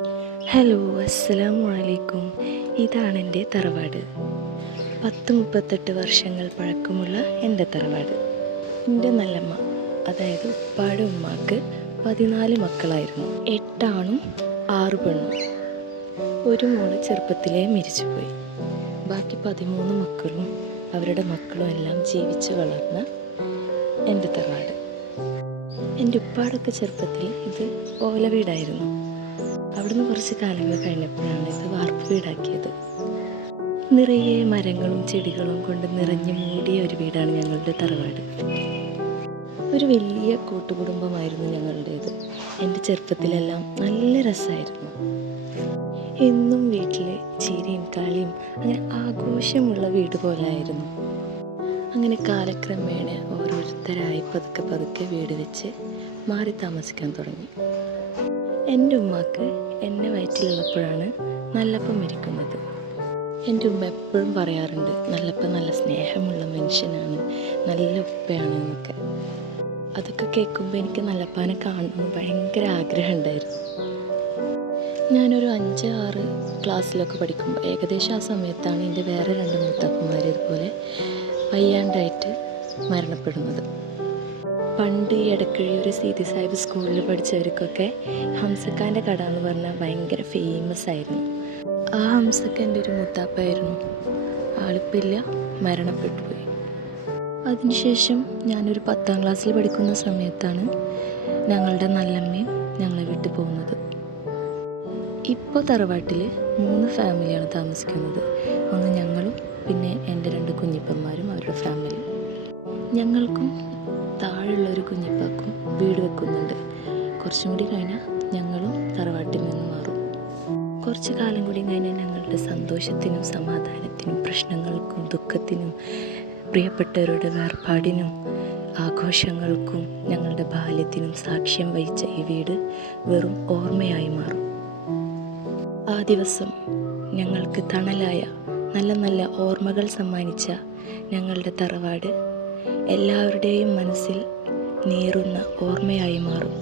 Hello, അസ്സലാമു അലൈക്കും. ഇതാണ് എൻ്റെ തറവാട്. 38 വർഷങ്ങൾ പഴക്കമുള്ള എൻ്റെ തറവാട്. എൻ്റെ നല്ലമ്മ, അതായത് ഉപ്പാടെ ഉമ്മാക്ക് 14 മക്കളായിരുന്നു. 8 ആണും 6 പെണ്ണും. ഒരു മോള് ചെറുപ്പത്തിലേ മരിച്ചുപോയി. ബാക്കി 13 മക്കളും അവരുടെ മക്കളും എല്ലാം ജീവിച്ച് വളർന്ന എൻ്റെ തറവാട്. എൻ്റെ ഉപ്പാടൊക്കെ ചെറുപ്പത്തിൽ ഇത് ഓല വീടായിരുന്നു. അവിടുന്ന് കുറച്ച് കാലങ്ങൾ കഴിഞ്ഞപ്പോഴാണ് ഇത് വാർപ്പ് വീടാക്കിയത്. നിറയെ മരങ്ങളും ചെടികളും കൊണ്ട് നിറഞ്ഞു മൂടിയ ഒരു വീടാണ് ഞങ്ങളുടെ തറവാട്. ഒരു വലിയ കൂട്ടുകുടുംബമായിരുന്നു ഞങ്ങളുടേത്. എൻ്റെ ചെറുപ്പത്തിലെല്ലാം നല്ല രസമായിരുന്നു. എന്നും വീട്ടിൽ ചിരിയും കളിയും അങ്ങനെ ആഘോഷമുള്ള വീട് പോലായിരുന്നു. അങ്ങനെ കാലക്രമേണ ഓരോരുത്തരായി പതുക്കെ പതുക്കെ വീട് വെച്ച് മാറി താമസിക്കാൻ തുടങ്ങി. എൻ്റെ ഉമ്മാക്ക് എന്നെ വയറ്റിലുള്ളപ്പോഴാണ് നല്ലപ്പ മരിക്കുന്നത്. എൻ്റെ ഉമ്മ എപ്പോഴും പറയാറുണ്ട്, നല്ലപ്പ നല്ല സ്നേഹമുള്ള മനുഷ്യനാണ്, നല്ല ഉപ്പയാണ് എന്നൊക്കെ. അതൊക്കെ കേൾക്കുമ്പോൾ എനിക്ക് നല്ലപ്പാനെ കാണണമെന്ന് ഭയങ്കര ആഗ്രഹം ഉണ്ടായിരുന്നു. ഞാനൊരു 5-6 ക്ലാസ്സിലൊക്കെ പഠിക്കുമ്പോൾ ഏകദേശം ആ സമയത്താണ് എൻ്റെ വേറെ 2 മൂത്തപ്പന്മാർ ഇതുപോലെ വയ്യാണ്ടായിട്ട് മരണപ്പെടുന്നത്. പണ്ട് ഈ ഇടയ്ക്കഴി ഒരു സീതി സാഹിബ് സ്കൂളിൽ പഠിച്ചവർക്കൊക്കെ ഹംസക്കാൻ്റെ കട എന്ന് പറഞ്ഞാൽ ഭയങ്കര ഫേമസ് ആയിരുന്നു. ആ ഹംസക്ക എൻ്റെ ഒരു മുത്താപ്പായിരുന്നു. ആളിപ്പില്ല, മരണപ്പെട്ടു പോയി. അതിനുശേഷം ഞാനൊരു 10ാം ക്ലാസ്സിൽ പഠിക്കുന്ന സമയത്താണ് ഞങ്ങളുടെ നല്ലമ്മയും ഞങ്ങളെ വിട്ടു പോകുന്നത്. ഇപ്പോൾ തറവാട്ടിൽ 3 ഫാമിലിയാണ് താമസിക്കുന്നത്. ഒന്ന് ഞങ്ങളും പിന്നെ എൻ്റെ 2 കുഞ്ഞിപ്പന്മാരും അവരുടെ ഫാമിലി. ഞങ്ങൾക്കും താഴെയുള്ളൊരു കുഞ്ഞിപ്പാക്കും വീട് വെക്കുന്നുണ്ട്. കുറച്ചും കൂടി കഴിഞ്ഞാൽ ഞങ്ങളും തറവാട്ടിൽ നിന്ന് മാറും. കുറച്ച് കാലം കൂടി കഴിഞ്ഞാൽ ഞങ്ങളുടെ സന്തോഷത്തിനും സമാധാനത്തിനും പ്രശ്നങ്ങൾക്കും ദുഃഖത്തിനും പ്രിയപ്പെട്ടവരുടെ വേർപാടിനും ആഘോഷങ്ങൾക്കും ഞങ്ങളുടെ ബാല്യത്തിനും സാക്ഷ്യം വഹിച്ച ഈ വീട് വെറും ഓർമ്മയായി മാറും. ആ ദിവസം ഞങ്ങൾക്ക് തണലായ നല്ല നല്ല ഓർമ്മകൾ സമ്മാനിച്ച ഞങ്ങളുടെ തറവാട് എല്ലാവരുടെയും മനസ്സിൽ നീറുന്ന ഓർമ്മയായി മാറും.